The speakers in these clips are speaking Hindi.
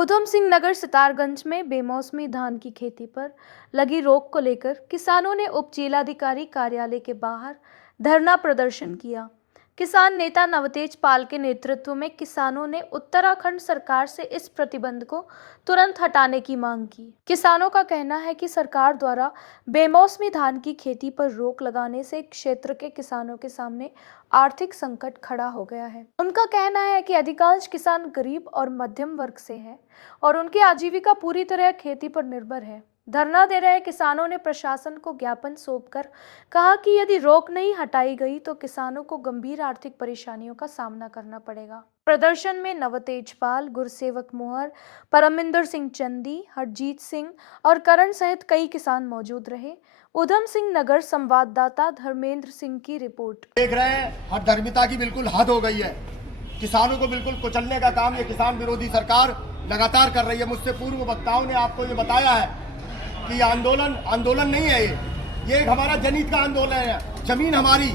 उधम सिंह नगर सितारगंज में बेमौसमी धान की खेती पर लगी रोक को लेकर किसानों ने उप जिलाधिकारी कार्यालय के बाहर धरना प्रदर्शन किया। किसान नेता नवतेज पाल के नेतृत्व में किसानों ने उत्तराखंड सरकार से इस प्रतिबंध को तुरंत हटाने की मांग की। किसानों का कहना है कि सरकार द्वारा बेमौसमी धान की खेती पर रोक लगाने से क्षेत्र के किसानों के सामने आर्थिक संकट खड़ा हो गया है। उनका कहना है कि अधिकांश किसान गरीब और मध्यम वर्ग से हैं और उनकी आजीविका पूरी तरह खेती पर निर्भर है। धरना दे रहे किसानों ने प्रशासन को ज्ञापन सौंपकर कहा कि यदि रोक नहीं हटाई गई तो किसानों को गंभीर आर्थिक परेशानियों का सामना करना पड़ेगा। प्रदर्शन में नवतेज पाल, गुरसेवक मोहर, परमिंदर सिंह चंदी, हरजीत सिंह और करण सहित कई किसान मौजूद रहे। उधम सिंह नगर संवाददाता धर्मेंद्र सिंह की रिपोर्ट। देख रहे हैं हर धर्मिता की बिल्कुल हद हो गई है। किसानों को बिल्कुल कुचलने का काम ये किसान विरोधी सरकार लगातार कर रही है। मुझसे पूर्व वक्ताओं ने आपको ये बताया है कि आंदोलन नहीं है, ये एक हमारा जनहित का आंदोलन है। जमीन हमारी,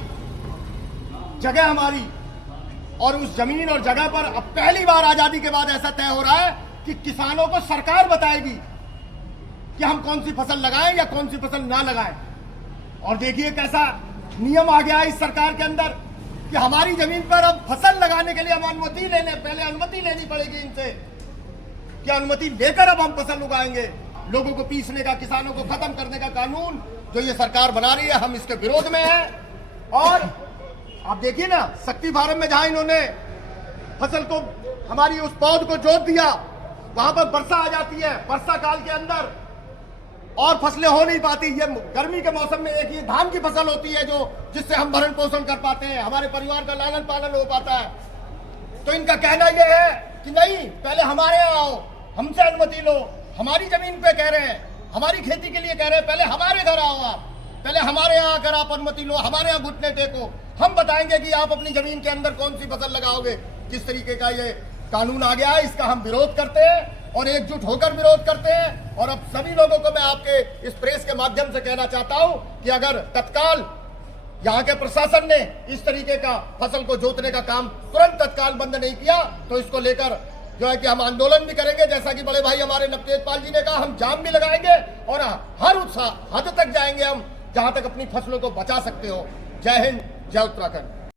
जगह हमारी, और उस जमीन और जगह पर अब पहली बार आजादी के बाद ऐसा तय हो रहा है कि किसानों को सरकार बताएगी कि हम कौन सी फसल लगाएं या कौन सी फसल ना लगाएं। और देखिए कैसा नियम आ गया है इस सरकार के अंदर कि हमारी जमीन पर अब फसल लगाने के लिए हम पहले अनुमति लेनी पड़ेगी इनसे कि अनुमति लेकर अब हम फसल उगाएंगे। लोगों को पीसने का, किसानों को खत्म करने का कानून जो ये सरकार बना रही है, हम इसके विरोध में हैं। और आप देखिए ना, शक्ति फार्म में जहां इन्होंने फसल को, हमारी उस पौध को जोत दिया, वहां पर वर्षा आ जाती है वर्षा काल के अंदर और फसलें हो नहीं पाती। ये गर्मी के मौसम में एक ये धान की फसल होती है जो जिससे हम भरण पोषण कर पाते हैं, हमारे परिवार का लालन पालन हो पाता है। तो इनका कहना यह है कि नहीं, पहले हमारे यहाँ आओ, हमसे अनुमति लो। हमारी जमीन पे कह रहे हैं, हमारी खेती के लिए कह रहे हैं, पहले हमारे घर आओ, आप पहले हमारे यहाँ आकर आप अनुमति लो, हमारे यहाँ घुटने टेको, हम बताएंगे कि आप अपनी जमीन के अंदर कौन सी फसल लगाओगे। किस तरीके का ये कानून आ गया है, इसका हम विरोध करते हैं और एकजुट होकर विरोध करते हैं। और अब सभी लोगों को मैं आपके इस प्रेस के माध्यम से कहना चाहता हूं कि अगर तत्काल यहाँ के प्रशासन ने इस तरीके का फसल को जोतने का काम तुरंत तत्काल बंद नहीं किया तो इसको लेकर जो है कि हम आंदोलन भी करेंगे। जैसा कि बड़े भाई हमारे नवतेज पाल जी ने कहा, हम जाम भी लगाएंगे और हर उस हद तक जाएंगे हम जहां तक अपनी फसलों को बचा सकते हो। जय हिंद, जय उत्तराखंड।